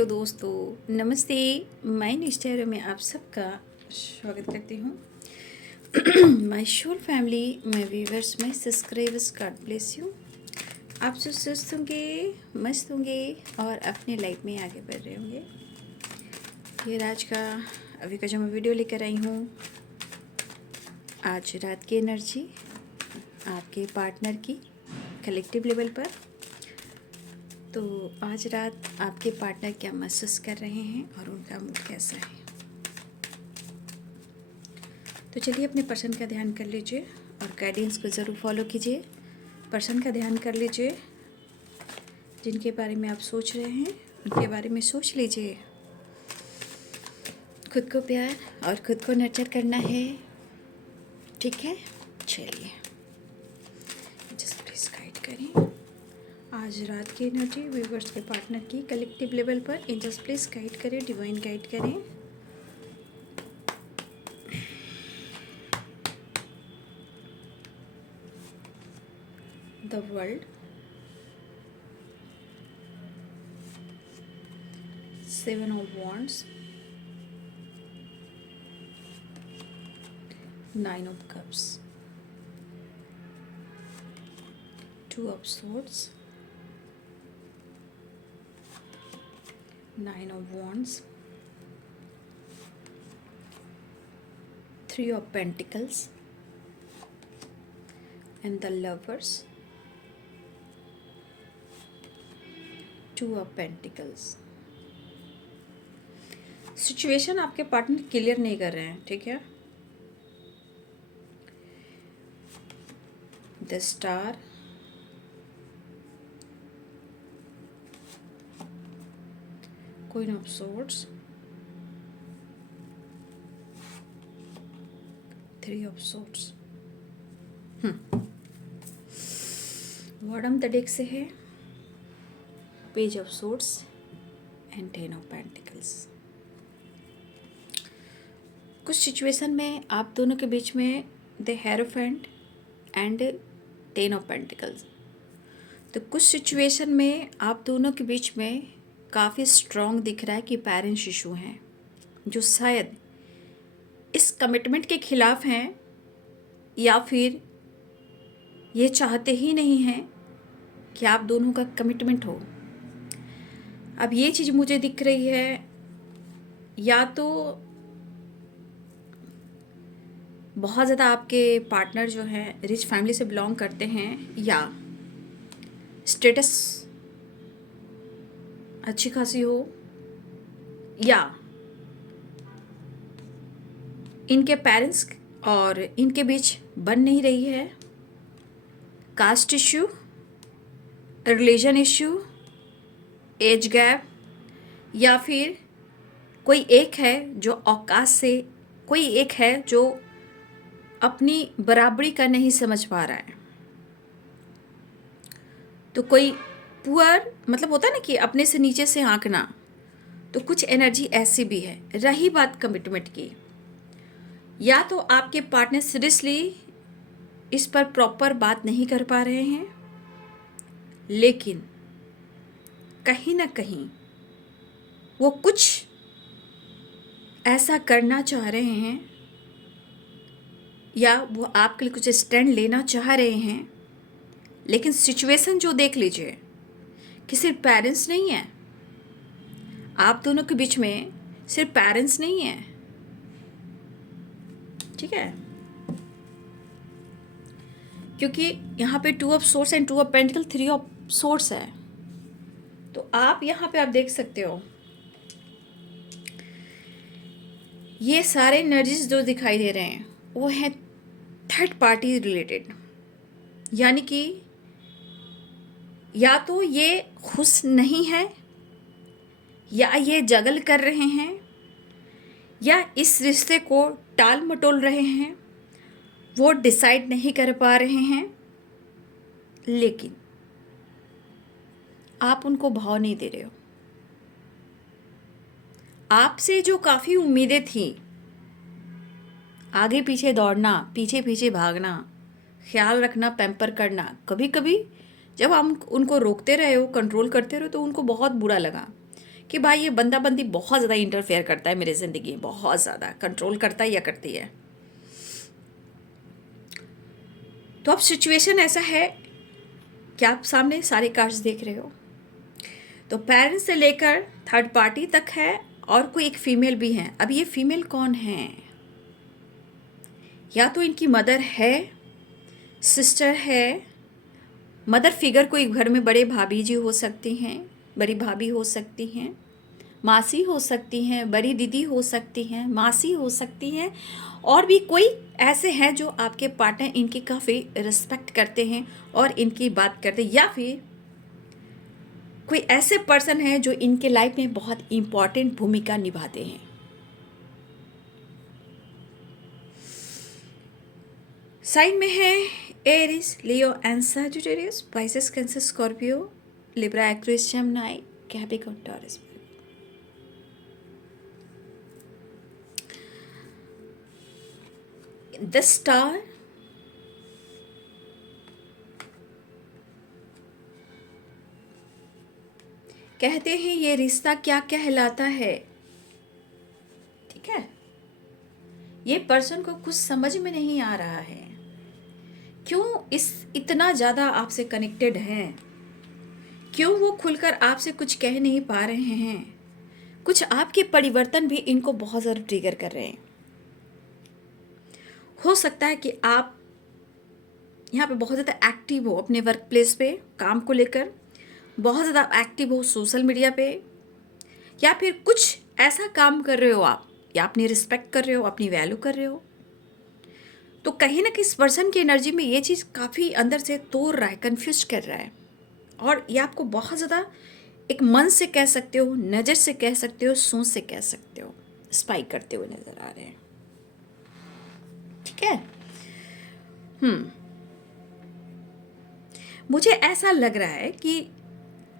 Hello दोस्तों, नमस्ते। मैं निष्ठा में आप सबका स्वागत करती हूँ। My whole family, my viewers, my subscribers, God bless you. आप सब स्वस्थ होंगे, मस्त होंगे और अपने लाइफ में आगे बढ़ रहे होंगे। ये आज का अभी का जो मैं वीडियो लेकर आई हूँ, आज रात की एनर्जी आपके पार्टनर की कलेक्टिव लेवल पर। तो आज रात आपके पार्टनर क्या महसूस कर रहे हैं और उनका मूड कैसा है। तो चलिए अपने पर्सन का ध्यान कर लीजिए और गाइडेंस को ज़रूर फॉलो कीजिए। पर्सन का ध्यान कर लीजिए, जिनके बारे में आप सोच रहे हैं उनके बारे में सोच लीजिए। खुद को प्यार और खुद को नर्चर करना है, ठीक है। चलिए जस्ट प्लीज गाइड करें आज रात की एनर्जी व्यूअर्स के पार्टनर की कलेक्टिव लेवल पर। एंजल्स प्लीज गाइड करें, डिवाइन गाइड करें। The world, 7 of wands, 9 of cups, 2 of swords, 9 of wands, 3 of pentacles and the lovers, 2 of pentacles। Situation आपके पार्टनर क्लियर नहीं कर रहे हैं, ठीक है। The star, queen of swords, 3 of swords. Bottom the deck से है page of swords and 10 of pentacles. कुछ सिचुएशन में आप दोनों के बीच में the hierophant and 10 of pentacles. तो कुछ सिचुएशन में आप दोनों के बीच में काफ़ी स्ट्रॉन्ग दिख रहा है कि पेरेंट्स इशू हैं, जो शायद इस कमिटमेंट के खिलाफ हैं या फिर ये चाहते ही नहीं हैं कि आप दोनों का कमिटमेंट हो। अब ये चीज़ मुझे दिख रही है, या तो बहुत ज़्यादा आपके पार्टनर जो हैं रिच फैमिली से बिलोंग करते हैं, या स्टेटस अच्छी खासी हो, या इनके पेरेंट्स और इनके बीच बन नहीं रही है। Caste issue, religion issue, age gap, या फिर कोई एक है जो औकात से, कोई एक है जो अपनी बराबरी का नहीं समझ पा रहा है। तो कोई पुअर, मतलब होता है ना कि अपने से नीचे से आंकना, तो कुछ एनर्जी ऐसी भी है। रही बात कमिटमेंट की, या तो आपके पार्टनर सीरियसली इस पर प्रॉपर बात नहीं कर पा रहे हैं, लेकिन कहीं ना कहीं वो कुछ ऐसा करना चाह रहे हैं, या वो आपके लिए कुछ स्टैंड लेना चाह रहे हैं। लेकिन सिचुएशन जो देख लीजिए कि सिर्फ पेरेंट्स नहीं है आप दोनों के बीच में, सिर्फ पेरेंट्स नहीं है, ठीक है। क्योंकि यहाँ पे 2 of source and 2 of pentacle, 3 of source है। तो आप यहाँ पे आप देख सकते हो ये सारे एनर्जीज जो दिखाई दे रहे हैं वो हैं थर्ड पार्टी रिलेटेड। यानी कि या तो ये खुश नहीं है, या ये जगल कर रहे हैं, या इस रिश्ते को टाल मटोल रहे हैं, वो डिसाइड नहीं कर पा रहे हैं। लेकिन आप उनको भाव नहीं दे रहे हो। आपसे जो काफ़ी उम्मीदें थी, आगे पीछे दौड़ना, पीछे पीछे भागना, ख्याल रखना, पैम्पर करना, कभी कभी जब हम उनको रोकते रहे हो, कंट्रोल करते रहे, तो उनको बहुत बुरा लगा कि भाई ये बंदा बंदी बहुत ज़्यादा इंटरफेयर करता है मेरी ज़िंदगी में, बहुत ज़्यादा कंट्रोल करता है या करती है। तो अब सिचुएशन ऐसा है कि आप सामने सारे कार्ड्स देख रहे हो, तो पेरेंट्स से लेकर थर्ड पार्टी तक है और कोई एक फीमेल भी है। अब ये फीमेल कौन है? या तो इनकी मदर है, सिस्टर है, मदर फिगर कोई घर में बड़े भाभी जी हो सकती हैं, बड़ी भाभी हो सकती हैं, मासी हो सकती हैं, बड़ी दीदी हो सकती हैं, मासी हो सकती हैं, और भी कोई ऐसे हैं जो आपके पार्टनर इनकी काफ़ी रिस्पेक्ट करते हैं और इनकी बात करते हैं, या फिर कोई ऐसे पर्सन हैं जो इनके लाइफ में बहुत इम्पॉर्टेंट भूमिका निभाते हैं। साइन में है Aries, Leo and Sagittarius, Pisces, Cancer, Scorpio, Libra, Aquarius, Gemini, Capricorn, Taurus. The star, कहते हैं ये रिश्ता क्या कहलाता है। ठीक है, ये पर्सन को कुछ समझ में नहीं आ रहा है, क्यों इतना ज़्यादा आपसे कनेक्टेड हैं, क्यों वो खुलकर आपसे कुछ कह नहीं पा रहे हैं। कुछ आपके परिवर्तन भी इनको बहुत ज़्यादा ट्रिगर कर रहे हैं। हो सकता है कि आप यहाँ पे बहुत ज़्यादा एक्टिव हो अपने वर्क प्लेस पे, काम को लेकर बहुत ज़्यादा एक्टिव हो सोशल मीडिया पे, या फिर कुछ ऐसा काम कर रहे हो आप, या अपनी रिस्पेक्ट कर रहे हो, अपनी वैल्यू कर रहे हो। तो कहीं ना कहीं इस पर्सन की एनर्जी में ये चीज़ काफ़ी अंदर से तोड़ रहा है, कन्फ्यूज कर रहा है, और ये आपको बहुत ज़्यादा एक मन से कह सकते हो, नज़र से कह सकते हो, सोच से कह सकते हो, स्पाई करते हुए नज़र आ रहे हैं। ठीक है। मुझे ऐसा लग रहा है कि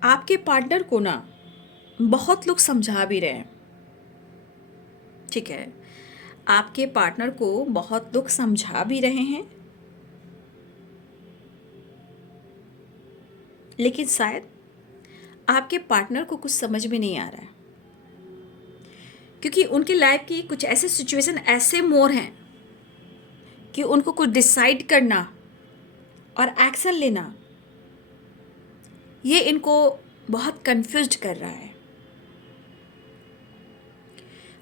आपके पार्टनर को ना बहुत लोग समझा भी रहे हैं। ठीक है, आपके पार्टनर को बहुत लोग समझा भी रहे हैं, लेकिन शायद आपके पार्टनर को कुछ समझ में नहीं आ रहा है, क्योंकि उनकी लाइफ की कुछ ऐसे सिचुएशन, ऐसे मोड़ हैं कि उनको कुछ डिसाइड करना और एक्शन लेना, ये इनको बहुत कंफ्यूज कर रहा है।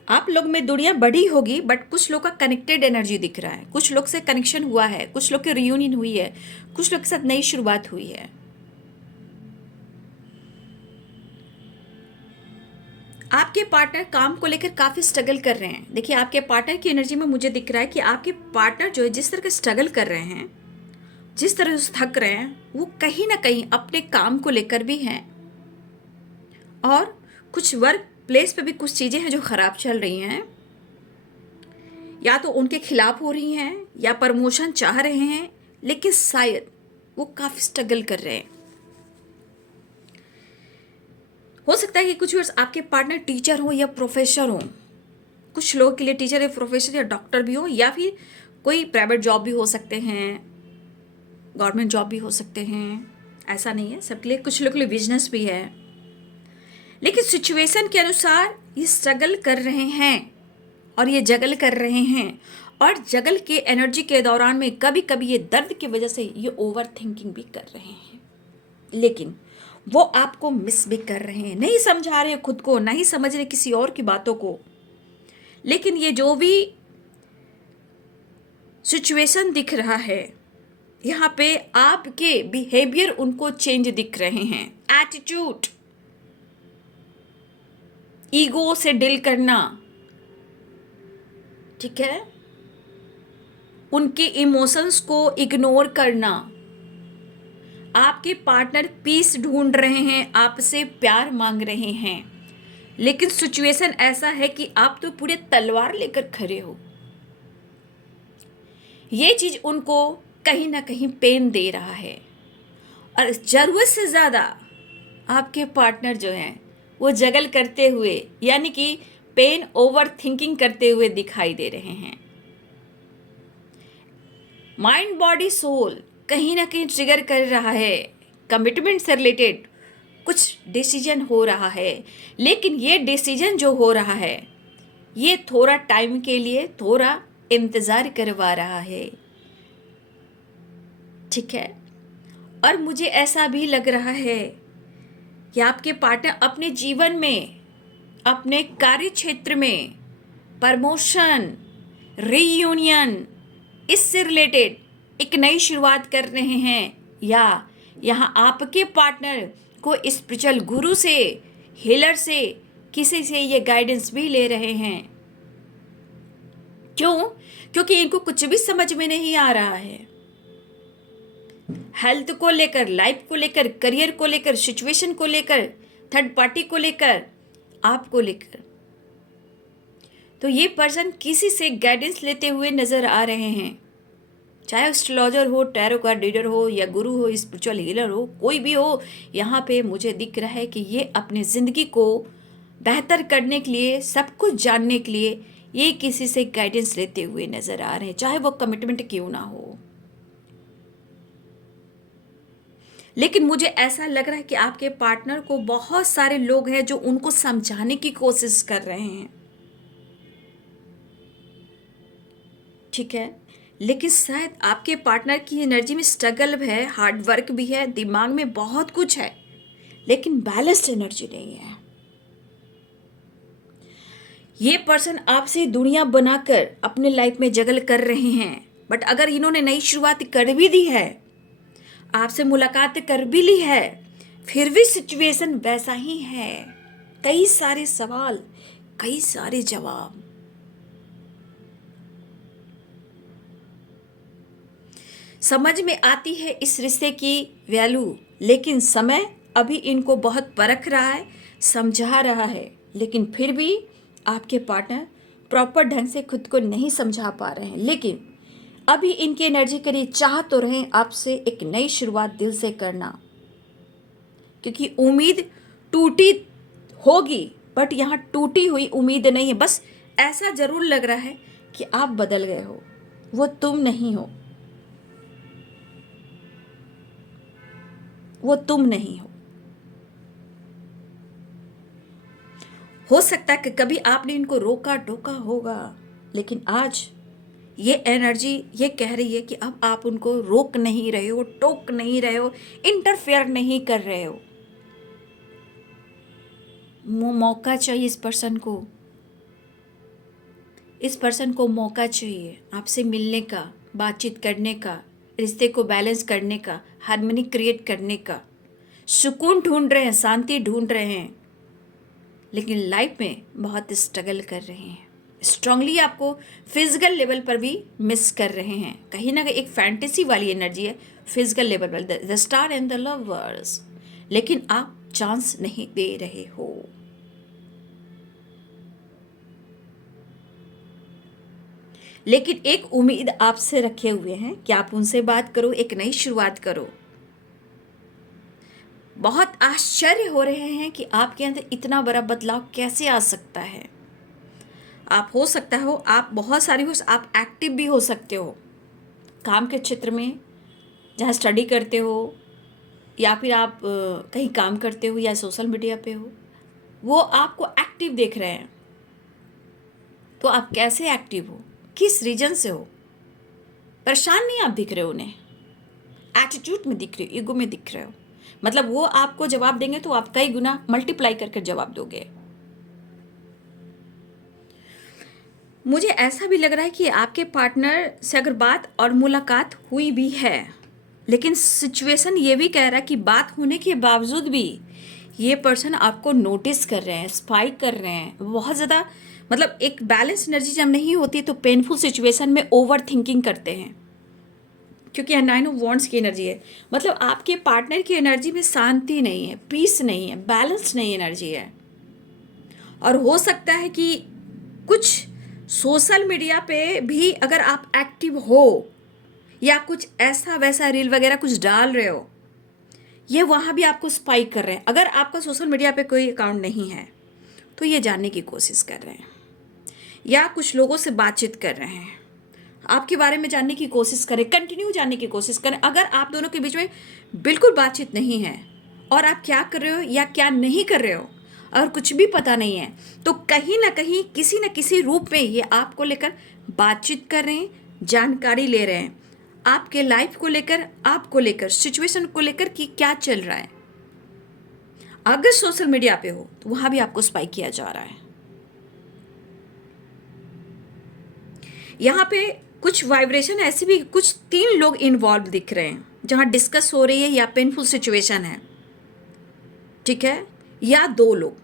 आप लोग में दुनिया बड़ी होगी, बट कुछ लोग का कनेक्टेड एनर्जी दिख रहा है, कुछ लोग से कनेक्शन हुआ है, कुछ लोग की रियूनियन हुई है, कुछ लोग के साथ नई शुरुआत हुई है। आपके पार्टनर काम को लेकर काफ़ी स्ट्रगल कर रहे हैं। देखिए, आपके पार्टनर की एनर्जी में मुझे दिख रहा है कि आपके पार्टनर जो है जिस तरह का स्ट्रगल कर रहे हैं, जिस तरह से थक रहे हैं, वो कहीं ना कहीं अपने काम को लेकर भी हैं, और कुछ वर्क प्लेस पे भी कुछ चीज़ें हैं जो ख़राब चल रही हैं, या तो उनके खिलाफ हो रही हैं, या प्रमोशन चाह रहे हैं, लेकिन शायद वो काफ़ी स्ट्रगल कर रहे हैं। हो सकता है कि कुछ वर्ष आपके पार्टनर टीचर हो या प्रोफेसर हो, कुछ लोगों के लिए टीचर या प्रोफेसर या डॉक्टर भी हो, या फिर कोई प्राइवेट जॉब भी हो सकते हैं, गवर्नमेंट जॉब भी हो सकते हैं, ऐसा नहीं है सबके लिए, कुछ लोगों के लिए बिजनेस भी है। लेकिन सिचुएशन के अनुसार ये स्ट्रगल कर रहे हैं और ये जगल कर रहे हैं, और जगल के एनर्जी के दौरान में कभी कभी ये दर्द की वजह से ये ओवर थिंकिंग भी कर रहे हैं, लेकिन वो आपको मिस भी कर रहे हैं, नहीं समझा रहे खुद को, नहीं समझ रहे किसी और की बातों को। लेकिन ये जो भी सिचुएशन दिख रहा है, यहाँ पे आपके बिहेवियर उनको चेंज दिख रहे हैं, एटीट्यूड, ईगो से डील करना, ठीक है, उनके इमोशंस को इग्नोर करना। आपके पार्टनर पीस ढूंढ रहे हैं, आपसे प्यार मांग रहे हैं, लेकिन सिचुएशन ऐसा है कि आप तो पूरे तलवार लेकर खड़े हो। ये चीज उनको कहीं ना कहीं पेन दे रहा है, और जरूरत से ज़्यादा आपके पार्टनर जो हैं वो जगल करते हुए, यानी कि पेन ओवर थिंकिंग करते हुए दिखाई दे रहे हैं। माइंड बॉडी सोल कहीं ना कहीं ट्रिगर कर रहा है, कमिटमेंट से रिलेटेड कुछ डिसीजन हो रहा है, लेकिन ये डिसीजन जो हो रहा है ये थोड़ा टाइम के लिए थोड़ा इंतज़ार करवा रहा है, ठीक है। और मुझे ऐसा भी लग रहा है कि आपके पार्टनर अपने जीवन में, अपने कार्य क्षेत्र में प्रमोशन, रीयूनियन, इससे रिलेटेड एक नई शुरुआत कर रहे हैं, या यहाँ आपके पार्टनर को स्पिरिचुअल गुरु से, हीलर से, किसी से ये गाइडेंस भी ले रहे हैं। क्यों? क्योंकि इनको कुछ भी समझ में नहीं आ रहा है, हेल्थ को लेकर, लाइफ को लेकर, करियर को लेकर, सिचुएशन को लेकर, थर्ड पार्टी को लेकर, आपको लेकर। तो ये पर्सन किसी से गाइडेंस लेते हुए नजर आ रहे हैं, चाहे एस्ट्रोलॉजर हो, टैरो कार्ड रीडर हो, या गुरु हो, स्पिरिचुअल हीलर हो, कोई भी हो। यहाँ पे मुझे दिख रहा है कि ये अपनी ज़िंदगी को बेहतर करने के लिए, सब कुछ जानने के लिए ये किसी से गाइडेंस लेते हुए नजर आ रहे हैं, चाहे वो कमिटमेंट क्यों ना हो। लेकिन मुझे ऐसा लग रहा है कि आपके पार्टनर को बहुत सारे लोग हैं जो उनको समझाने की कोशिश कर रहे हैं, ठीक है। लेकिन शायद आपके पार्टनर की एनर्जी में स्ट्रगल है, हार्ड वर्क भी है, दिमाग में बहुत कुछ है, लेकिन बैलेंस्ड एनर्जी नहीं है। ये पर्सन आपसे दुनिया बनाकर अपने लाइफ में जगल कर रहे हैं, बट अगर इन्होंने नई शुरुआत कर भी दी है, आपसे मुलाकात कर भी ली है, फिर भी सिचुएशन वैसा ही है। कई सारे सवाल, कई सारे जवाब। समझ में आती है इस रिश्ते की वैल्यू, लेकिन समय अभी इनको बहुत परख रहा है, समझा रहा है, लेकिन फिर भी आपके पार्टनर प्रॉपर ढंग से खुद को नहीं समझा पा रहे हैं। लेकिन अभी इनकी एनर्जी के लिए चाह तो रहे आपसे एक नई शुरुआत दिल से करना, क्योंकि उम्मीद टूटी होगी, बट यहाँ टूटी हुई उम्मीद नहीं है। बस ऐसा जरूर लग रहा है कि आप बदल गए हो, वो तुम नहीं हो, वो तुम नहीं हो सकता है कि कभी आपने इनको रोका टोका होगा, लेकिन आज ये एनर्जी ये कह रही है कि अब आप उनको रोक नहीं रहे हो, टोक नहीं रहे हो, इंटरफेयर नहीं कर रहे हो। मौका चाहिए इस पर्सन को, इस पर्सन को मौका चाहिए आपसे मिलने का, बातचीत करने का, रिश्ते को बैलेंस करने का, हार्मनी क्रिएट करने का। सुकून ढूंढ रहे हैं, शांति ढूंढ रहे हैं, लेकिन लाइफ में बहुत स्ट्रगल कर रहे हैं। स्ट्रांगली आपको फिजिकल लेवल पर भी मिस कर रहे हैं। कहीं ना कहीं एक फैंटेसी वाली एनर्जी है फिजिकल लेवल पर, the star and the lovers, लेकिन आप चांस नहीं दे रहे हो। लेकिन एक उम्मीद आपसे रखे हुए हैं कि आप उनसे बात करो, एक नई शुरुआत करो। बहुत आश्चर्य हो रहे हैं कि आपके अंदर इतना बड़ा बदलाव कैसे आ सकता है। आप हो सकता हो, आप बहुत सारी हो, आप एक्टिव भी हो सकते हो काम के क्षेत्र में, जहाँ स्टडी करते हो, या फिर आप कहीं काम करते हो, या सोशल मीडिया पे हो, वो आपको एक्टिव देख रहे हैं। तो आप कैसे एक्टिव हो, किस रीजन से हो? परेशान नहीं आप दिख रहे हो उन्हें, एटीट्यूड में दिख रहे हो, ईगो में दिख रहे हो। मतलब वो आपको जवाब देंगे तो आप कई गुना मल्टीप्लाई करके जवाब दोगे। मुझे ऐसा भी लग रहा है कि आपके पार्टनर से अगर बात और मुलाकात हुई भी है, लेकिन सिचुएशन ये भी कह रहा है कि बात होने के बावजूद भी ये पर्सन आपको नोटिस कर रहे हैं, स्पाई कर रहे हैं बहुत ज़्यादा। मतलब एक बैलेंस एनर्जी जब नहीं होती तो पेनफुल सिचुएशन में ओवर थिंकिंग करते हैं, क्योंकि 9 ऑफ वॉन्ड्स की एनर्जी है। मतलब आपके पार्टनर की एनर्जी में शांति नहीं है, पीस नहीं है, बैलेंस नहीं एनर्जी है। और हो सकता है कि कुछ सोशल मीडिया पे भी अगर आप एक्टिव हो, या कुछ ऐसा वैसा रील वगैरह कुछ डाल रहे हो, ये वहाँ भी आपको स्पाई कर रहे हैं। अगर आपका सोशल मीडिया पे कोई अकाउंट नहीं है तो ये जानने की कोशिश कर रहे हैं, या कुछ लोगों से बातचीत कर रहे हैं, आपके बारे में जानने की कोशिश करें, कंटिन्यू जानने की कोशिश करें। अगर आप दोनों के बीच में बिल्कुल बातचीत नहीं है और आप क्या कर रहे हो या क्या नहीं कर रहे हो और कुछ भी पता नहीं है, तो कहीं ना कहीं किसी न किसी रूप में ये आपको लेकर बातचीत कर रहे हैं, जानकारी ले रहे हैं आपके लाइफ को लेकर, आपको लेकर, सिचुएशन को लेकर कि क्या चल रहा है। अगर सोशल मीडिया पे हो तो वहां भी आपको स्पाई किया जा रहा है। यहाँ पे कुछ वाइब्रेशन ऐसे भी, कुछ 3 लोग इन्वॉल्व दिख रहे हैं जहाँ डिस्कस हो रही है या पेनफुल सिचुएशन है, ठीक है, या 2 लोग,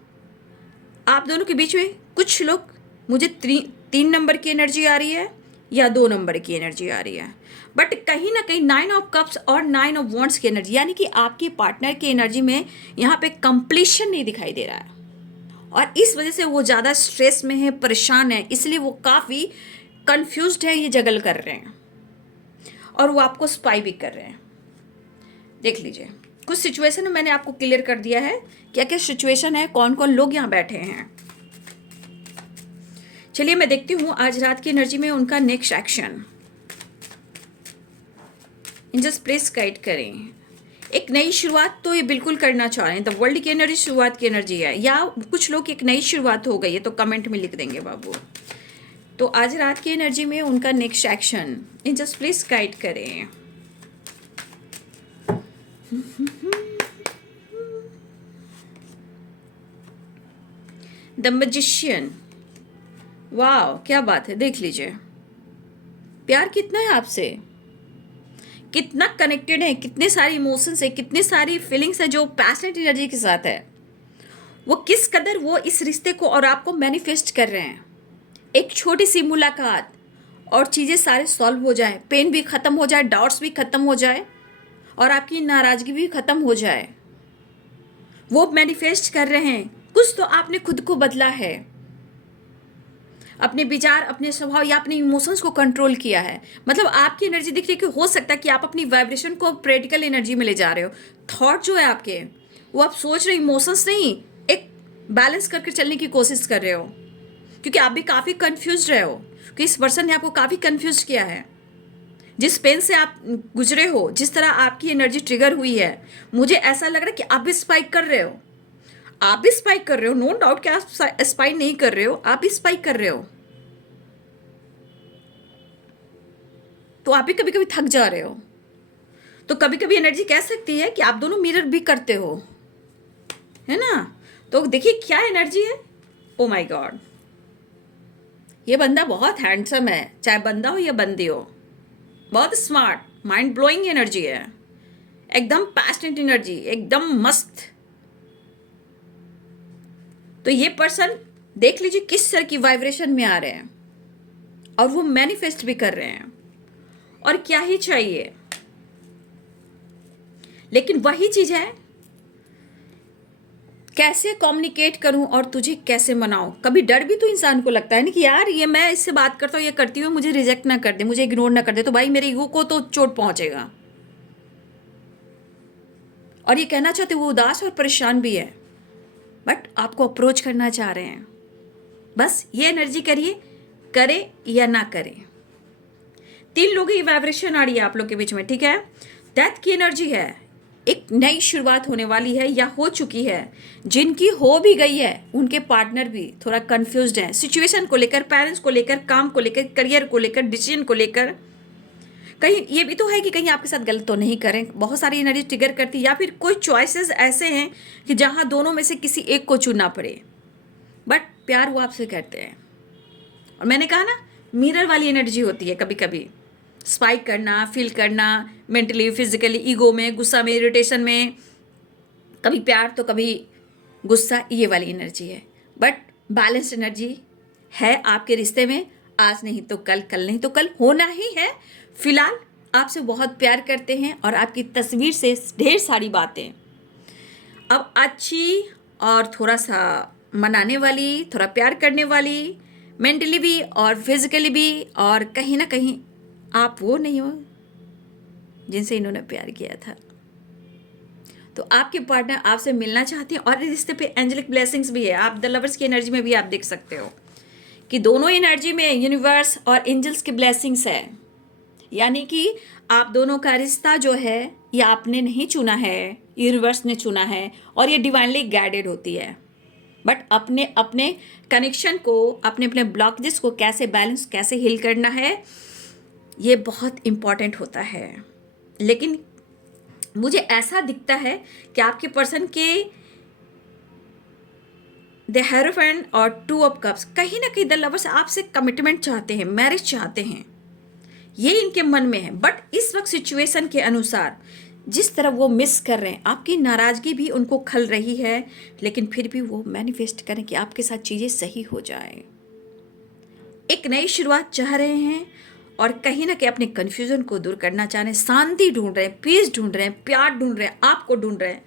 आप दोनों के बीच में कुछ लोग, मुझे 3 नंबर की एनर्जी आ रही है या 2 नंबर की एनर्जी आ रही है, बट कहीं ना कहीं 9 ऑफ कप्स और 9 ऑफ वॉन्ड्स की एनर्जी, यानी कि आपके पार्टनर की एनर्जी में यहाँ पे कंप्लीशन नहीं दिखाई दे रहा है और इस वजह से वो ज़्यादा स्ट्रेस में है, परेशान है, इसलिए वो काफ़ी कंफ्यूज्ड है, ये जगल कर रहे हैं और वो आपको स्पाई भी कर रहे हैं। देख लीजिए, कुछ सिचुएशन में मैंने आपको क्लियर कर दिया है क्या क्या सिचुएशन है, कौन कौन लोग यहाँ बैठे हैं। चलिए मैं देखती हूँ आज रात की एनर्जी में उनका next action. Just please guide करें। एक नई शुरुआत तो ये बिल्कुल करना चाह रहे हैं, द वर्ल्ड की एनर्जी शुरुआत की एनर्जी है, या कुछ लोग एक नई शुरुआत हो गई है तो कमेंट में लिख देंगे बाबू। तो आज रात की एनर्जी में उनका next action just please guide करें। द मैजिशियन, वाह क्या बात है, देख लीजिए प्यार कितना है आपसे, कितना कनेक्टेड है, कितने सारे इमोशंस है, कितनी सारी फीलिंग्स है जो पैशनेट एनर्जी के साथ है, वो किस कदर वो इस रिश्ते को और आपको मैनिफेस्ट कर रहे हैं। एक छोटी सी मुलाकात और चीज़ें सारे सॉल्व हो जाए, पेन भी ख़त्म हो जाए, डाउट्स भी ख़त्म हो जाए और आपकी नाराज़गी भी ख़त्म हो जाए, वो मैनिफेस्ट कर रहे हैं। कुछ तो आपने खुद को बदला है, अपने विचार, अपने स्वभाव या अपने इमोशंस को कंट्रोल किया है। मतलब आपकी एनर्जी दिख रही है कि हो सकता है कि आप अपनी वाइब्रेशन को प्रैक्टिकल एनर्जी में ले जा रहे हो। थॉट जो है आपके, वो आप सोच रहे, इमोशंस नहीं, एक बैलेंस करके चलने की कोशिश कर रहे हो, क्योंकि आप भी काफ़ी कन्फ्यूज रहे हो कि इस पर्सन ने आपको काफ़ी कन्फ्यूज किया है। जिस पेन से आप गुजरे हो, जिस तरह आपकी एनर्जी ट्रिगर हुई है, मुझे ऐसा लग रहा है कि आप भी स्पाइक कर रहे हो, आप भी स्पाइक कर रहे हो, नो डाउट कि आप स्पाइक नहीं कर रहे हो, आप भी स्पाइक कर रहे हो। तो आप भी कभी कभी थक जा रहे हो, तो कभी कभी एनर्जी कह सकती है कि आप दोनों मिरर भी करते हो, है ना। तो देखिए क्या एनर्जी है, ओ माय गॉड, ये बंदा बहुत हैंडसम है, चाहे बंदा हो या बंदी हो, बहुत स्मार्ट, माइंड ब्लोइंग एनर्जी है, एकदम पैशनेट एनर्जी, एकदम मस्त। तो ये पर्सन देख लीजिए किस तरह की वाइब्रेशन में आ रहे हैं और वो मैनिफेस्ट भी कर रहे हैं, और क्या ही चाहिए। लेकिन वही चीज है, कैसे कम्युनिकेट करूं और तुझे कैसे मनाऊं। कभी डर भी तो इंसान को लगता है ना कि यार ये मैं इससे बात करता हूँ, ये करती हूँ, मुझे रिजेक्ट ना कर दे, मुझे इग्नोर ना कर दे, तो भाई मेरे ईगो को तो चोट पहुंचेगा। और ये कहना चाहते वो उदास और परेशान भी है, बट आपको अप्रोच करना चाह रहे हैं। बस ये एनर्जी करिए, करे या ना करे। 3 लोगों की वाइब्रेशन आ रही है आप लोग के बीच में, ठीक है। डेथ की एनर्जी है, एक नई शुरुआत होने वाली है या हो चुकी है। जिनकी हो भी गई है उनके पार्टनर भी थोड़ा कंफ्यूज्ड हैं सिचुएशन को लेकर, पेरेंट्स को लेकर, काम को लेकर, करियर को लेकर, डिसीजन को लेकर। कहीं ये भी तो है कि कहीं आपके साथ गलत तो नहीं करें, बहुत सारी एनर्जी ट्रिगर करती है, या फिर कोई चॉइसेस ऐसे हैं कि जहां दोनों में से किसी एक को चुनना पड़े, बट प्यार वो आपसे करते हैं। और मैंने कहा ना, मिरर वाली एनर्जी होती है, कभी कभी स्पाइक करना, फील करना, मेंटली, फिजिकली, ईगो में, गुस्सा में, इरिटेशन में, कभी प्यार तो कभी गुस्सा, ये वाली एनर्जी है। बट बैलेंस एनर्जी है आपके रिश्ते में, आज नहीं तो कल, कल नहीं तो कल होना ही है। फिलहाल आपसे बहुत प्यार करते हैं और आपकी तस्वीर से ढेर सारी बातें अब अच्छी और थोड़ा सा मनाने वाली, थोड़ा प्यार करने वाली, मेंटली भी और फिजिकली भी, और कहीं ना कहीं आप वो नहीं हो जिनसे इन्होंने प्यार किया था। तो आपके पार्टनर आपसे मिलना चाहते हैं और इस रिश्ते पे एंजेलिक ब्लेसिंग्स भी है। आप द लवर्स की एनर्जी में भी आप देख सकते हो कि दोनों एनर्जी में यूनिवर्स और एंजल्स की ब्लेसिंग्स है, यानी कि आप दोनों का रिश्ता जो है ये आपने नहीं चुना है, यूनिवर्स ने चुना है और ये डिवाइनली गाइडेड होती है। बट अपने अपने कनेक्शन को, अपने अपने ब्लॉकेजेस को कैसे बैलेंस, कैसे हील करना है, ये बहुत इम्पॉर्टेंट होता है। लेकिन मुझे ऐसा दिखता है कि आपके पर्सन के द हेरोफेंट और 2 ऑफ कप्स, कहीं ना कहीं द लवर्स आपसे कमिटमेंट चाहते हैं, मैरिज चाहते हैं, ये इनके मन में है। बट इस वक्त सिचुएशन के अनुसार जिस तरह वो मिस कर रहे हैं, आपकी नाराज़गी भी उनको खल रही है, लेकिन फिर भी वो मैनिफेस्ट करें कि आपके साथ चीज़ें सही हो जाए। एक नई शुरुआत चाह रहे हैं और कहीं ना कहीं अपने कन्फ्यूज़न को दूर करना चाह रहे हैं, शांति ढूंढ रहे हैं, पीस ढूंढ रहे हैं, प्यार ढूंढ रहे हैं, आपको ढूंढ रहे हैं।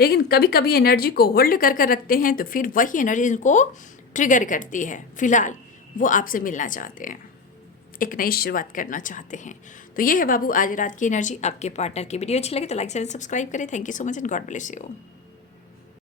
लेकिन कभी कभी एनर्जी को होल्ड कर कर रखते हैं तो फिर वही एनर्जी इनको ट्रिगर करती है। फिलहाल वो आपसे मिलना चाहते हैं, एक नई शुरुआत करना चाहते हैं। तो ये है बाबू आज रात की एनर्जी। आपके पार्टनर की वीडियो अच्छी लगे तो लाइक शेयर सब्सक्राइब करें। Thank you so much and God bless you.